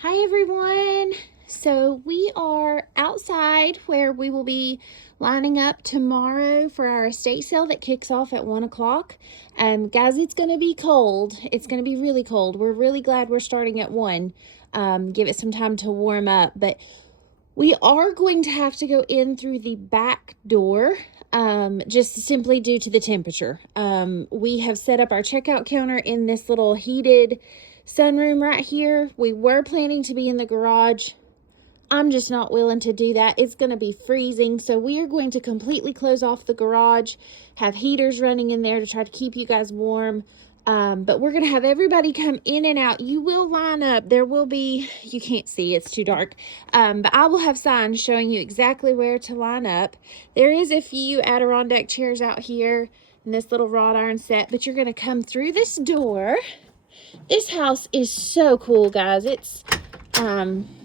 Hi everyone. So we are outside where we will be lining up tomorrow for our estate sale that kicks off at 1 o'clock. Guys, it's going to be cold. It's going to be really cold. We're really glad we're starting at 1. Give it some time to warm up, but we are going to have to go in through the back door, just simply due to the temperature. We have set up our checkout counter in this little heated sunroom right here. We were planning to be in the garage. I'm just not willing to do that. It's going to be freezing, so we are going to completely close off the garage, have heaters running in there to try to keep you guys warm. But we're going to have everybody come in and out. You will line up. There will be, you can't see, it's too dark. But I will have signs showing you exactly where to line up. There is a few Adirondack chairs out here in this little wrought iron set, but you're going to come through this door. This house is so cool, guys. It's,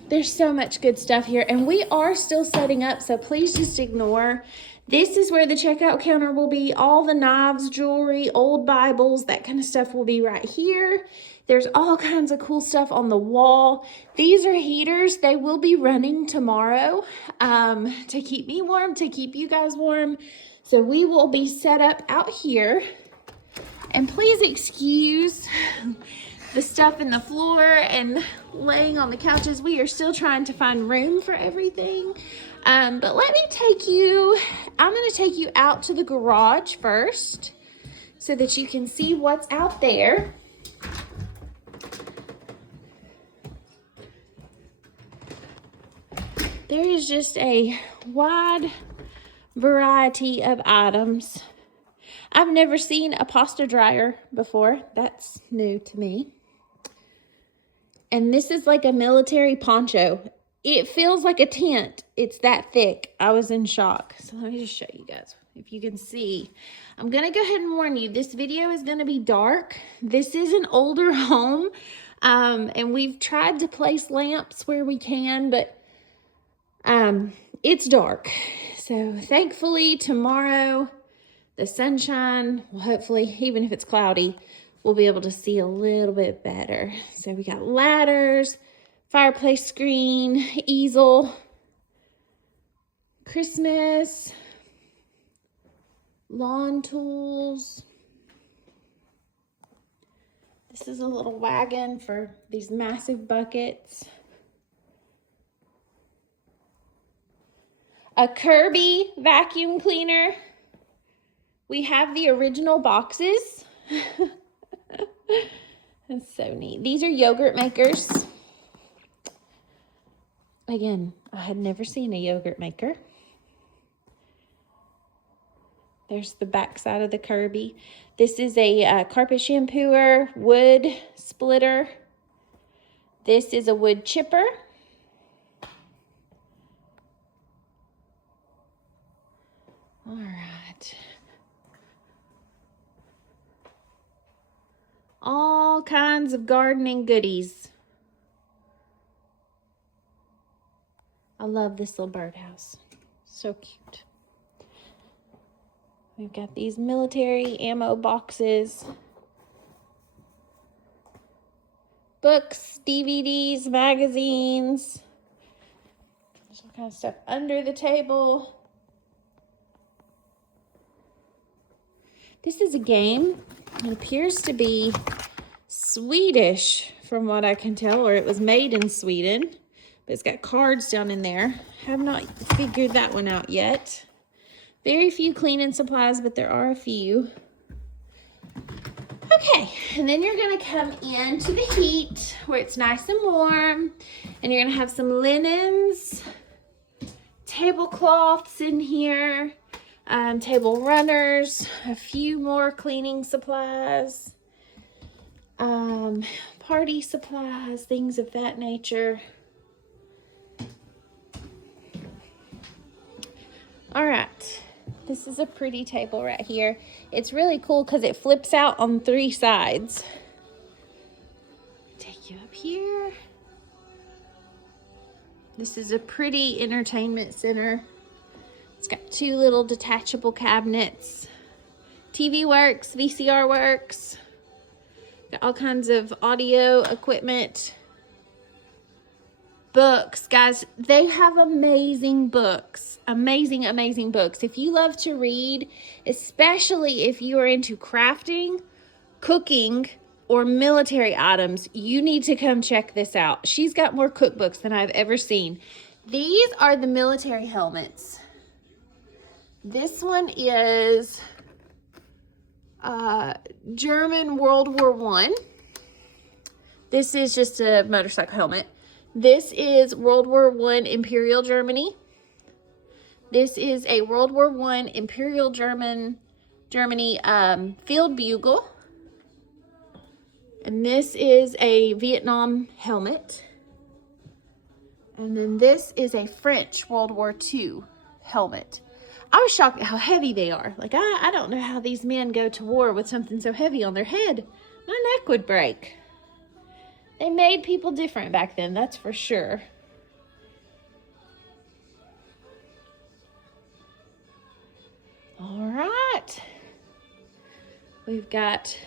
there's so much good stuff here, and we are still setting up, so please just ignore. This is where the checkout counter will be. All the knives, jewelry, old Bibles, that kind of stuff will be right here. There's all kinds of cool stuff on the wall. These are heaters. They will be running tomorrow to keep me warm, to keep you guys warm. So we will be set up out here. And please excuse the stuff in the floor and laying on the couches. We are still trying to find room for everything. But let me take you, I'm going to take you out to the garage first so that you can see what's out there. There is just a wide variety of items. I've never seen a pasta dryer before. That's new to me. And this is like a military poncho. It feels like a tent. It's that thick. I was in shock. So let me just show you guys if you can see. I'm going to go ahead and warn you, this video is going to be dark. This is an older home. And we've tried to place lamps where we can, but it's dark. So thankfully tomorrow, the sunshine will hopefully, even if it's cloudy, we'll be able to see a little bit better. So we got ladders, fireplace screen, easel, Christmas, lawn tools. This is a little wagon for these massive buckets. A Kirby vacuum cleaner. We have the original boxes. That's so neat. These are yogurt makers. Again, I had never seen a yogurt maker. There's the back side of the Kirby. This is a carpet shampooer, wood splitter. This is a wood chipper. All right. All kinds of gardening goodies. I love this little birdhouse. So cute. We've got these military ammo boxes. Books, DVDs, magazines. There's all kinds of stuff under the table. This is a game. It appears to be Swedish from what I can tell, or it was made in Sweden, but it's got cards down in there. Have not figured that one out yet. Very few cleaning supplies, but there are a few. Okay, and then you're gonna come into the heat where it's nice and warm, and you're gonna have some linens, tablecloths in here, table runners, a few more cleaning supplies, party supplies, things of that nature. All right, this is a pretty table right here. It's really cool because it flips out on 3 sides. Take you up here. This is a pretty entertainment center. It's got 2 little detachable cabinets. TV works, VCR works. Got all kinds of audio equipment. books, guys. They have amazing books. Amazing, amazing books. If you love to read, especially if you are into crafting, cooking, or military items, you need to come check this out. She's got more cookbooks than I've ever seen. These are the military helmets. This one is German World War I. This is just a motorcycle helmet. This is World War I Imperial Germany. This is a World War I Imperial Germany field bugle. And this is a Vietnam helmet. And then this is a French World War II helmet. I was shocked at how heavy they are. Like, I don't know how these men go to war with something so heavy on their head. My neck would break. They made people different back then, that's for sure. All right. We've got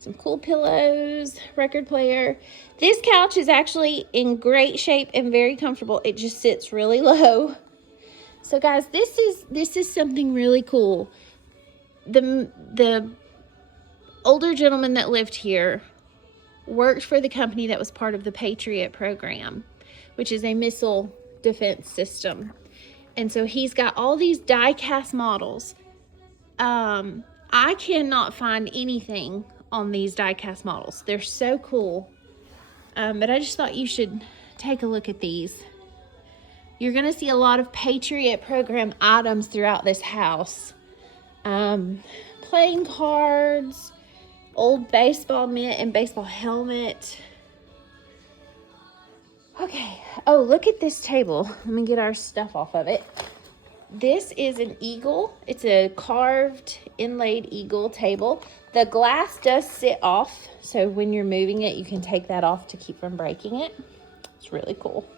some cool pillows, record player. This couch is actually in great shape and very comfortable. It just sits really low. So guys, this is something really cool. The older gentleman that lived here worked for the company that was part of the Patriot program, which is a missile defense system. And so he's got all these die-cast models. I cannot find anything on these die-cast models. They're so cool. But I just thought you should take a look at these. You're going to see a lot of Patriot program items throughout this house. Playing cards, old baseball mitt and baseball helmet. Okay. Oh, look at this table. Let me get our stuff off of it. This is an eagle. It's a carved, inlaid eagle table. The glass does sit off, so when you're moving it, you can take that off to keep from breaking it. It's really cool.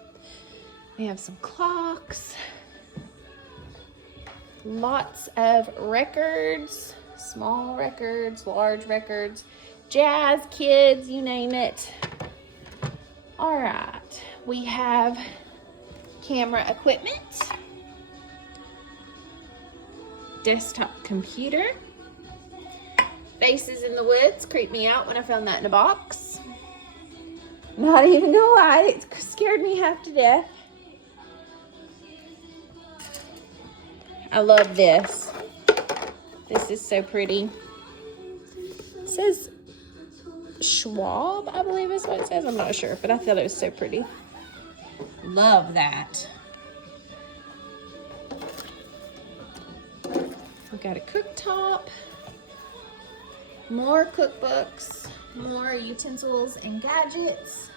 We have some clocks. Lots of records. Small records, large records. Jazz, kids, you name it. All right. We have camera equipment. Desktop computer. Faces in the Woods creeped me out when I found that in a box. Not even gonna lie, it scared me half to death. I love this. This is so pretty. It says Schwab, I believe is what it says. I'm not sure, but I thought it was so pretty. Love that. We've got a cooktop. More cookbooks. More utensils and gadgets.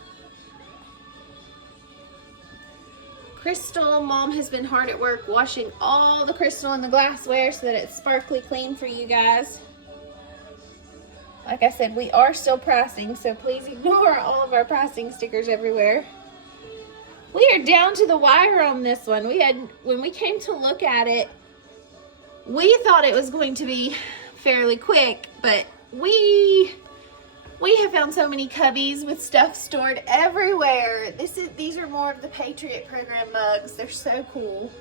Crystal, Mom has been hard at work washing all the crystal in the glassware so that it's sparkly clean for you guys. Like I said, we are still pricing, so please ignore all of our pricing stickers everywhere. We are down to the wire on this one. When we came to look at it, we thought it was going to be fairly quick, but we have found so many cubbies with stuff stored everywhere. These are more of the Patriot program mugs. They're so cool.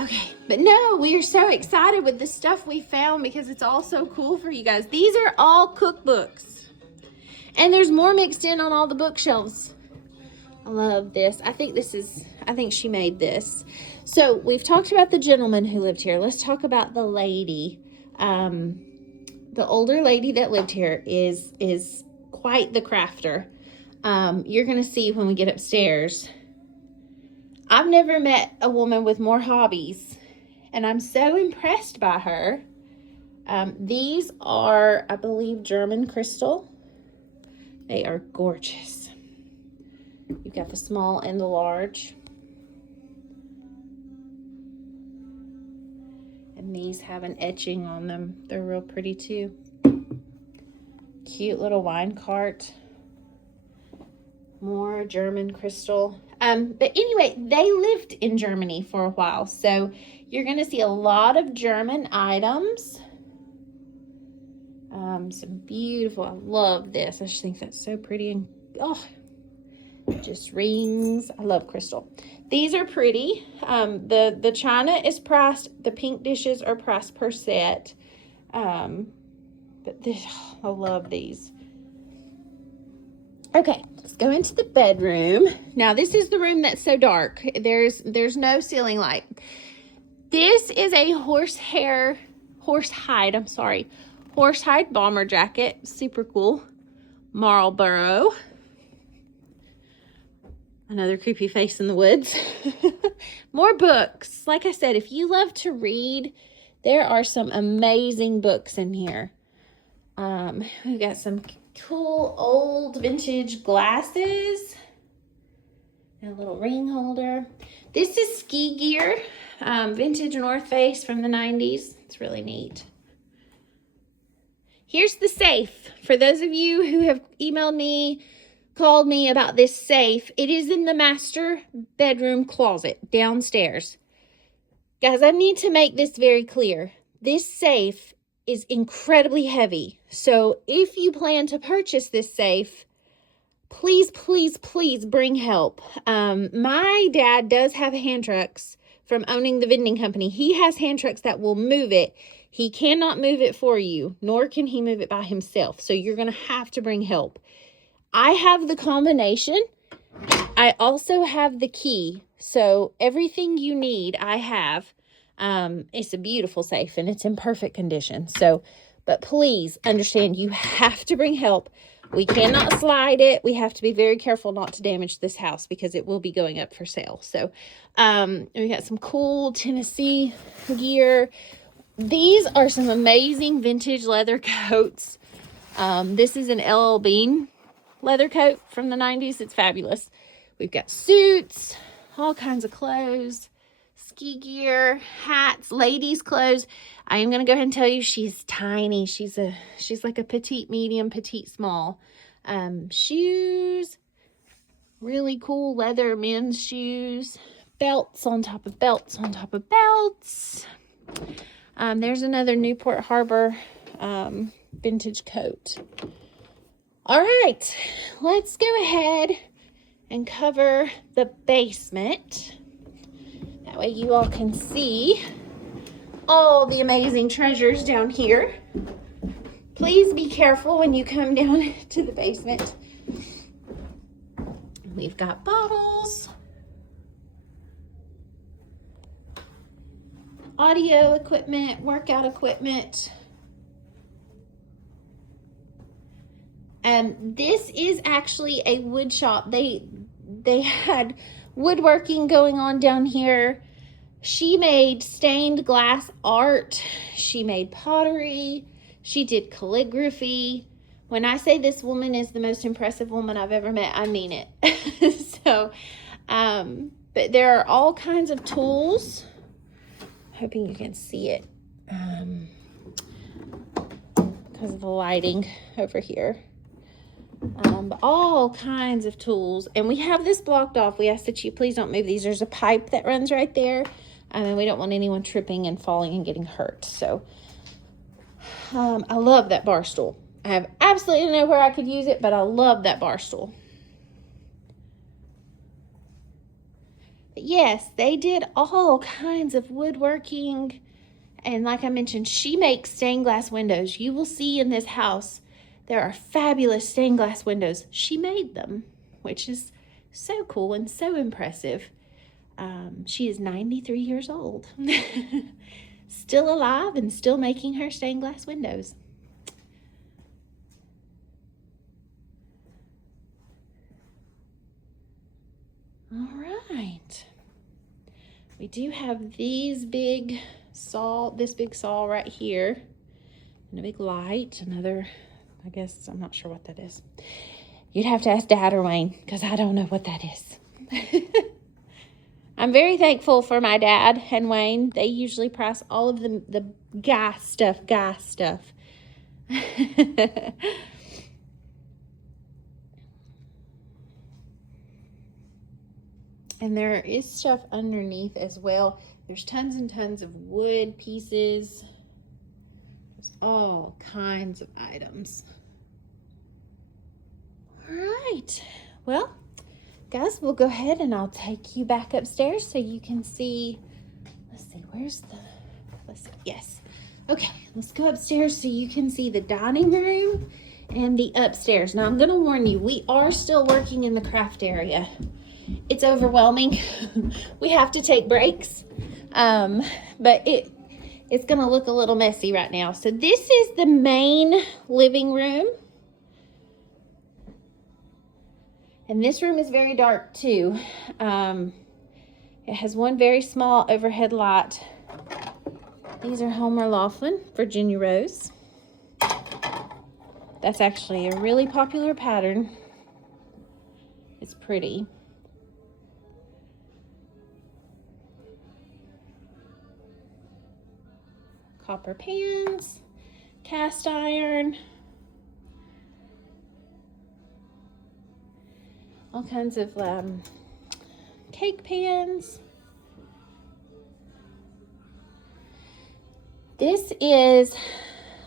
Okay, but no, we are so excited with the stuff we found because it's all so cool for you guys. These are all cookbooks. And there's more mixed in on all the bookshelves. I love this. I think she made this. So we've talked about the gentleman who lived here. Let's talk about the lady. The older lady that lived here is quite the crafter. You're going to see when we get upstairs. I've never met a woman with more hobbies, and I'm so impressed by her. These are, I believe, German crystal. They are gorgeous. You've got the small and the large. And these have an etching on them. They're real pretty too. Cute little wine cart. More German crystal. But anyway, they lived in Germany for a while. So you're going to see a lot of German items. Some beautiful, I love this. I just think that's so pretty. And oh, Just rings. I love crystal. These are pretty. The china is priced, the pink dishes are priced per set. But this, I love these. Okay, let's go into the bedroom. Now, this is the room that's so dark. There's no ceiling light. This is a horsehide bomber jacket. Super cool. Marlboro. Another creepy face in the woods. More books. Like I said, if you love to read, there are some amazing books in here. We've got some cool old vintage glasses. And a little ring holder. This is ski gear. Vintage North Face from the 90s. It's really neat. Here's the safe. For those of you who have emailed me, called me about this safe, it is in the master bedroom closet downstairs. Guys, I need to make this very clear. This safe is incredibly heavy. So if you plan to purchase this safe, please, please, please bring help. My dad does have hand trucks from owning the vending company. He has hand trucks that will move it. He cannot move it for you, nor can he move it by himself. So you're going to have to bring help. I have the combination. I also have the key. So everything you need, I have. It's a beautiful safe and it's in perfect condition. So, but please understand, you have to bring help. We cannot slide it. We have to be very careful not to damage this house because it will be going up for sale. So, we got some cool Tennessee gear. These are some amazing vintage leather coats. This is an LL Bean leather coat from the 90s. It's fabulous. We've got suits, all kinds of clothes, ski gear, hats, ladies' clothes. I am going to go ahead and tell you she's tiny. She's like a petite medium, petite small. Shoes, really cool leather men's shoes, belts on top of belts on top of belts. There's another Newport Harbor vintage coat. All right, let's go ahead and cover the basement. That way you all can see all the amazing treasures down here. Please be careful when you come down to the basement. We've got bottles, audio equipment, workout equipment. This is actually a wood shop. They had woodworking going on down here. She made stained glass art. She made pottery. She did calligraphy. When I say this woman is the most impressive woman I've ever met, I mean it. So, but there are all kinds of tools. Hoping you can see it because of the lighting over here. All kinds of tools, and we have this blocked off. We ask that you please don't move these. There's a pipe that runs right there, and we don't want anyone tripping and falling and getting hurt. So I love that bar stool. I have absolutely nowhere I could use it, but I love that bar stool. But yes, they did all kinds of woodworking, and like I mentioned, she makes stained glass windows. You will see in this house there are fabulous stained glass windows. She made them, which is so cool and so impressive. She is 93 years old. Still alive and still making her stained glass windows. All right. We do have this big saw right here, and a big light, another, I guess, I'm not sure what that is. You'd have to ask Dad or Wayne, because I don't know what that is. I'm very thankful for my dad and Wayne. They usually price all of the guy stuff. And there is stuff underneath as well. There's tons and tons of wood pieces. There's all kinds of items. All right. Well, Guys, we'll go ahead and I'll take you back upstairs so you can see. Let's see, let's see, yes. Okay, let's go upstairs so you can see the dining room and the upstairs. Now, I'm going to warn you, we are still working in the craft area. It's overwhelming. We have to take breaks, but it's going to look a little messy right now. So this is the main living room. And this room is very dark too. It has one very small overhead light. These are Homer Laughlin, Virginia Rose. That's actually a really popular pattern. It's pretty. Copper pans, cast iron. All kinds of cake pans.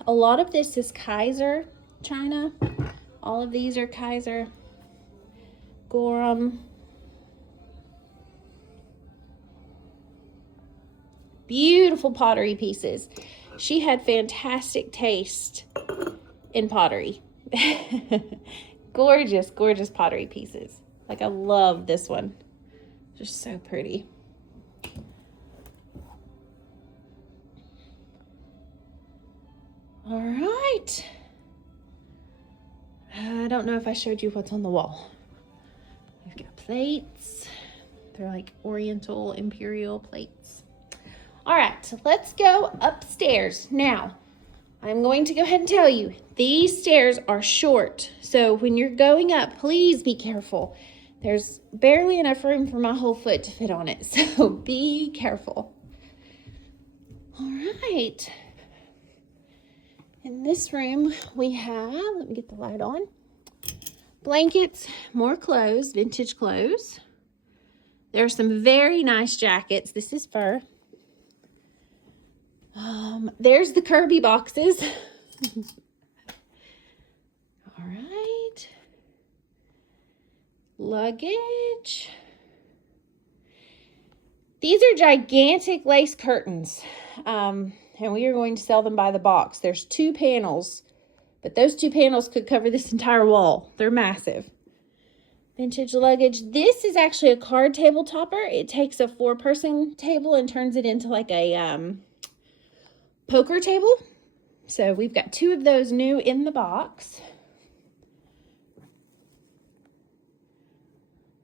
A lot of this is Kaiser china. All of these are Kaiser. Gorham. Beautiful pottery pieces. She had fantastic taste in pottery. Gorgeous, gorgeous pottery pieces. Like, I love this one. Just so pretty. All right. I don't know if I showed you what's on the wall. We've got plates. They're like Oriental Imperial plates. All right, so let's go upstairs. Now, I'm going to go ahead and tell you, these stairs are short. So when you're going up, please be careful. There's barely enough room for my whole foot to fit on it. So be careful. All right. In this room, we have, let me get the light on, blankets, more clothes, vintage clothes. There are some very nice jackets. This is fur. There's the Kirby boxes. All right. Luggage. These are gigantic lace curtains. And we are going to sell them by the box. There's 2 panels, but those 2 panels could cover this entire wall. They're massive. Vintage luggage. This is actually a card table topper. It takes a 4-person table and turns it into like a poker table. So we've got 2 of those new in the box.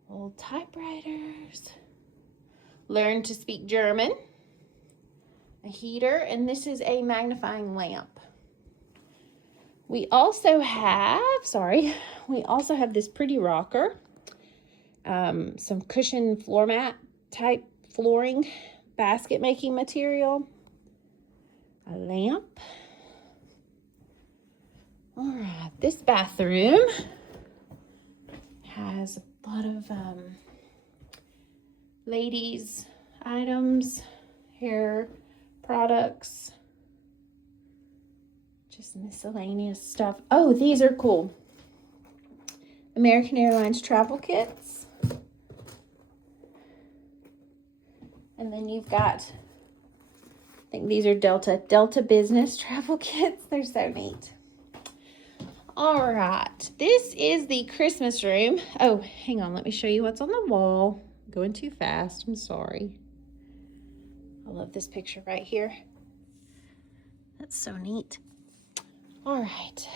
Old typewriters. Learn to speak German. A heater, and this is a magnifying lamp. We also have this pretty rocker, some cushion floor mat type flooring, basket making material, a lamp. All right, this bathroom has a lot of ladies' items, hair products, just miscellaneous stuff. Oh, these are cool. American Airlines travel kits. And then you've got, I think these are Delta business travel kits. They're so neat. All right, this is the Christmas room. Oh, hang on, let me show you what's on the wall. I'm going too fast, I'm sorry. I love this picture right here. That's so neat. All right,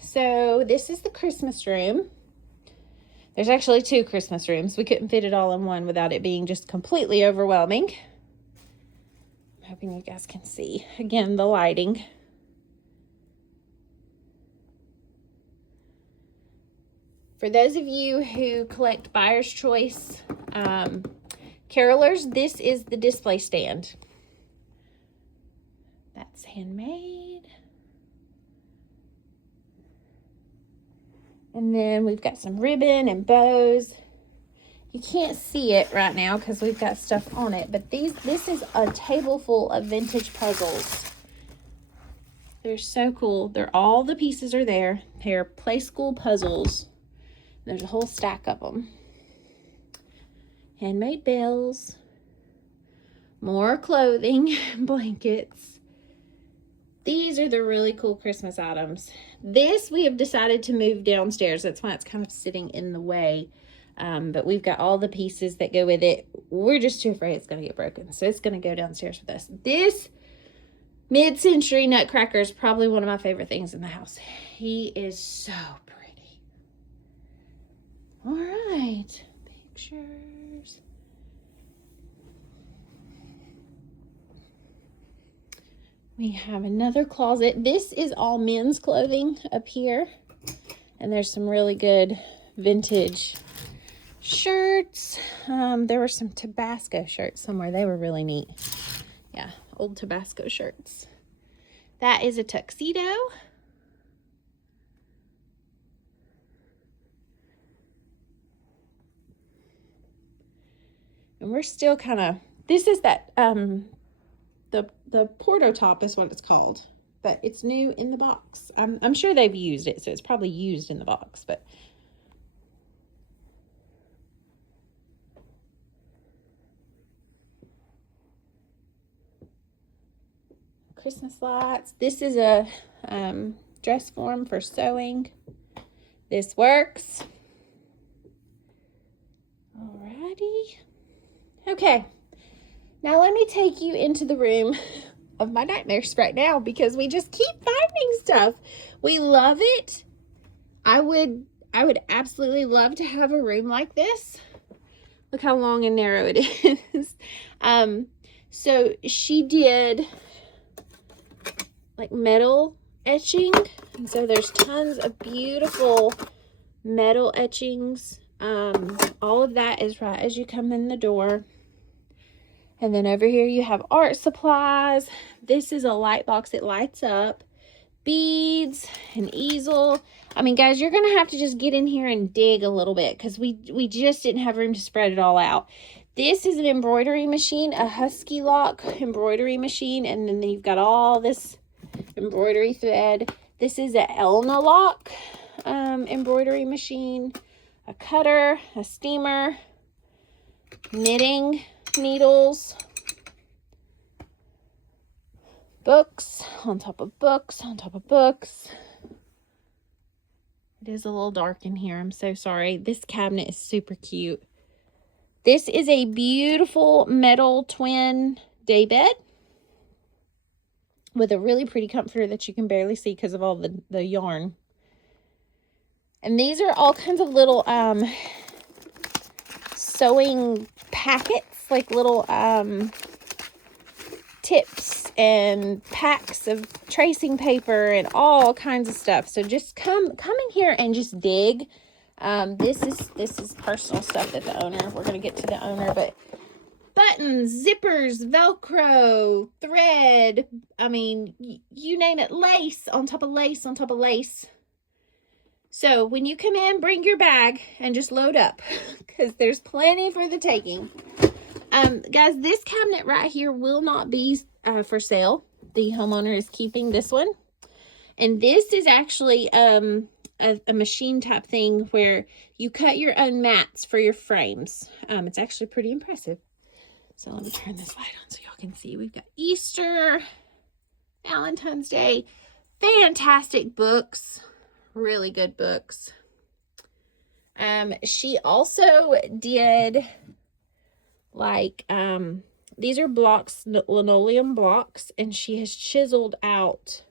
so this is the Christmas room. There's actually 2 Christmas rooms. We couldn't fit it all in one without it being just completely overwhelming. I'm hoping you guys can see. Again, the lighting. For those of you who collect Buyer's Choice carolers, this is the display stand. That's handmade. And then we've got some ribbon and bows. You can't see it right now because we've got stuff on it, but this is a table full of vintage puzzles. They're so cool. All the pieces are there. They're play school puzzles. There's a whole stack of them. handmade bells, more clothing, blankets. These are the really cool Christmas items. This we have decided to move downstairs. That's why it's kind of sitting in the way. But we've got all the pieces that go with it. We're just too afraid it's going to get broken. So it's going to go downstairs with us. This mid-century nutcracker is probably one of my favorite things in the house. He is so pretty. All right. Pictures. We have another closet. This is all men's clothing up here. And there's some really good vintage shirts. There were some Tabasco shirts somewhere. They were really neat. Yeah, old Tabasco shirts. That is a tuxedo. And we're still kind of, this is that, the Porto top is what it's called, but it's new in the box. I'm sure they've used it, so it's probably used in the box, but Christmas lights. This is a dress form for sewing. This works. Alrighty. Okay. Now let me take you into the room of my nightmares right now because we just keep finding stuff. We love it. I would absolutely love to have a room like this. Look how long and narrow it is. So she did like metal etching. And so there's tons of beautiful metal etchings. All of that is right as you come in the door. And then over here you have art supplies. This is a light box. It lights up. Beads, an easel. I mean, guys, you're going to have to just get in here and dig a little bit because we just didn't have room to spread it all out. This is an embroidery machine, a Husky Lock embroidery machine. And then you've got all this embroidery thread. This is a Elna Lock embroidery machine, a cutter, a steamer, knitting needles, books on top of books on top of books. It is a little dark in here. I'm so sorry. This cabinet is super cute. This is a beautiful metal twin daybed with a really pretty comforter that you can barely see because of all the yarn. And these are all kinds of little sewing packets, like little tips and packs of tracing paper and all kinds of stuff. So just come in here and just dig. This is personal stuff that the owner, we're going to get to the owner, but buttons, zippers, Velcro, thread, I mean, you name it, lace on top of lace on top of lace. So when you come in, bring your bag and just load up because there's plenty for the taking. Guys, this cabinet right here will not be for sale. The homeowner is keeping this one. And this is actually a machine type thing where you cut your own mats for your frames. It's actually pretty impressive. So let me turn this light on so y'all can see. We've got Easter, Valentine's Day, fantastic books, really good books. She also did like, these are blocks, linoleum blocks, and she has chiseled out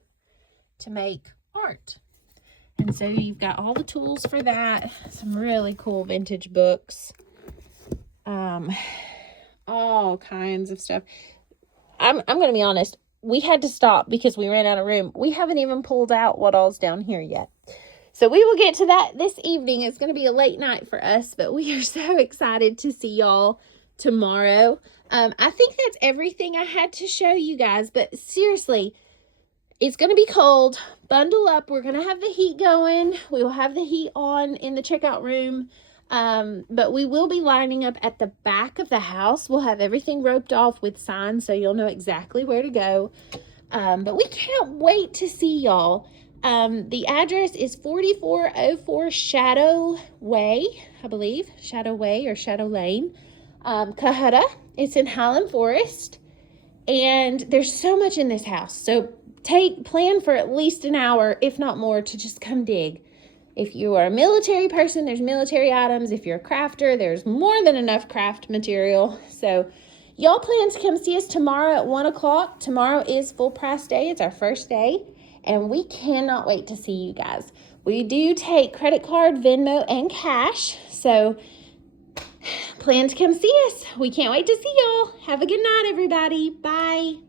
to make art. And so you've got all the tools for that. Some really cool vintage books. All kinds of stuff. I'm going to be honest. We had to stop because we ran out of room. We haven't even pulled out what all's down here yet. So we will get to that this evening. It's going to be a late night for us, but we are so excited to see y'all tomorrow. I think that's everything I had to show you guys, but seriously, it's going to be cold. Bundle up. We're going to have the heat going. We will have the heat on in the checkout room. But we will be lining up at the back of the house. We'll have everything roped off with signs so you'll know exactly where to go. But we can't wait to see y'all. The address is 4404 Shadow Way, I believe. Shadow Way or Shadow Lane. Cohutta. It's in Highland Forest. And there's so much in this house. So plan for at least an hour, if not more, to just come dig. If you are a military person, there's military items. If you're a crafter, there's more than enough craft material. So y'all plan to come see us tomorrow at 1 o'clock. Tomorrow is full price day. It's our first day. And we cannot wait to see you guys. We do take credit card, Venmo, and cash. So plan to come see us. We can't wait to see y'all. Have a good night, everybody. Bye.